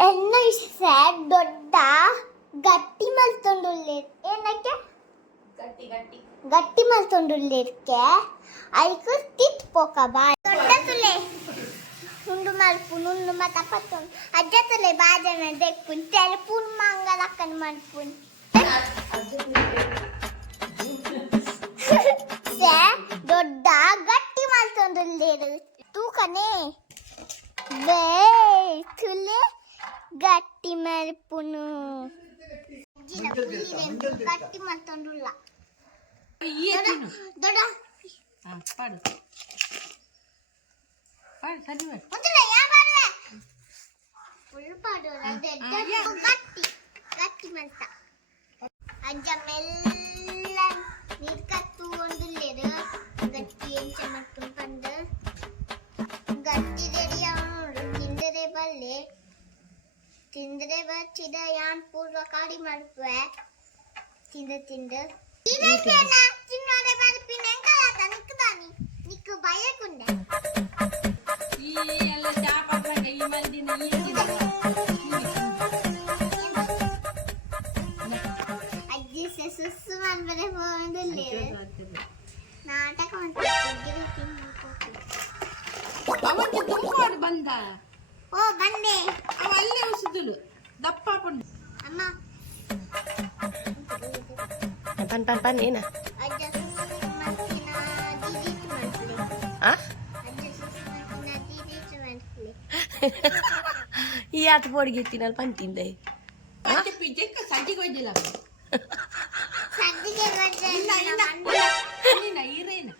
ಎನ್ನ ಇಷ್ಟ ದೊಡ್ಡ ಗಟ್ಟಿ ಮಲ್ತೊಂಡುಲ್ಲೆ ಏನಕ್ಕೆ ಗಟ್ಟಿ ಮಲ್ತೊಂಡುಲ್ಲೆರ್ಕೆ ಐಕು ತಿಟ್ ಪೋಕ ಬಾ ದೊಡ್ಡ ತುಲೆ ಹುಂಡು ಮಲ್ಪುನ್ ಹುಂಡು ಮತ ಪತ್ತೊಂಡು ಅಜ್ಜ ತುಲೆ ಬಾಜನ ದೆಕ್ಕುನ್ ತೆಲಪುನ್ ಮಂಗಲಕ್ಕನ್ ಮಲ್ಪುನ್ ದೊಡ್ಡ ಗಟ್ಟಿ ಮಲ್ತೊಂಡುಲ್ಲೆರು ತೂಕನೆ ಬೇ ತುಲೆ ಗಟ್ಟಿ ಮಲ್ಪುನು ಗಟ್ಟಿ ಮಲ್ತೊಂಡುಲ್ಲ ದೊಡ್ಡ ಪಾಡು ಪಾಡು ಸರಿ ಮಾಡು ಒಂದಿಲ್ಲ ಯಾ ಬಾರ್ವೆ ಫುಲ್ ಪಾಡು ಗಟ್ಟಿ ಗಟ್ಟಿ ಮಲ್ತ ಅಜ್ಜ ಮೆಲ್ಲ ನೀರ್ ಕತ್ತು ಒಂದುಲ್ಲೇರು ಗಟ್ಟಿ ಎಂಚ ಮಲ್ಪುನ್ ಪಂದು ಗಟ್ಟಿ ರೆಡಿ ಅವನು ತಿಂದರೆ ಬಲ್ಲೆ ತಿಂದರೆ ಬಚ್ಚಿದ ಯಾನ್ ಪೂರ್ವ ಕಾಡಿ ಮಲ್ಪುವೆ ತಿಂದು ಚಿನ್ನೋಡೆ ಮಲ್ಪಿನ ಎಂಕಲಾತ ನಿಕ್ಕದಾನಿ ನಿಕ್ಕು ಭಯಕುಂಡೆ ಈ ಎಲ್ಲ ಚಾಪಾಗ ಈ ಮಂದಿನ ಅಜ್ಜಿ ಸುಸ್ಸು ಮಲ್ಬರೆ ಹೋಗುದಿಲ್ಲ ನಾಟಕ ಅವಕ್ಕೆ ತುಂಬ ಬಂದ ಓ ಬಂದೆ ಅವ ಅಲ್ಲೇ ಉಸಿದಳು ದಪ್ಪ ಹಾಕೊಂಡು ಅಮ್ಮ pan ಏನ ಅಜ್ಜ ಸುಸ್ಸು ಮಲ್ಪಿನ ದಿದಿತ್ತು ಮಲ್ಪಲೆ ಆ ಅಜ್ಜ ಸುಸ್ಸು ಮಲ್ಪಿನ ದಿದಿತ್ತು ಮಲ್ಪಲೆ ಈ ಆಟ ಪೋಡಿಗೆ ತಿನ್ನಲ್ ಪನ್ ತಿಂದೆ ಮತ್ತೆ ಪಿಜ್ಜಕ್ಕೆ ಸಂಟಿಗೆ ಹೋಯ್ದಿಲ್ಲ ಸದ್ದಿಗೆ ಬಂದೆ ಇಲ್ಲ ಇರೇನ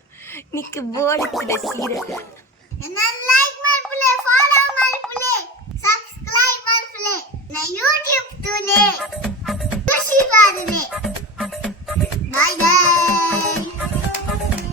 ನಿಕ್ಕ ಬೋಡಿ ತಿಂದೆ ಸೀರೆ ನನ್ನ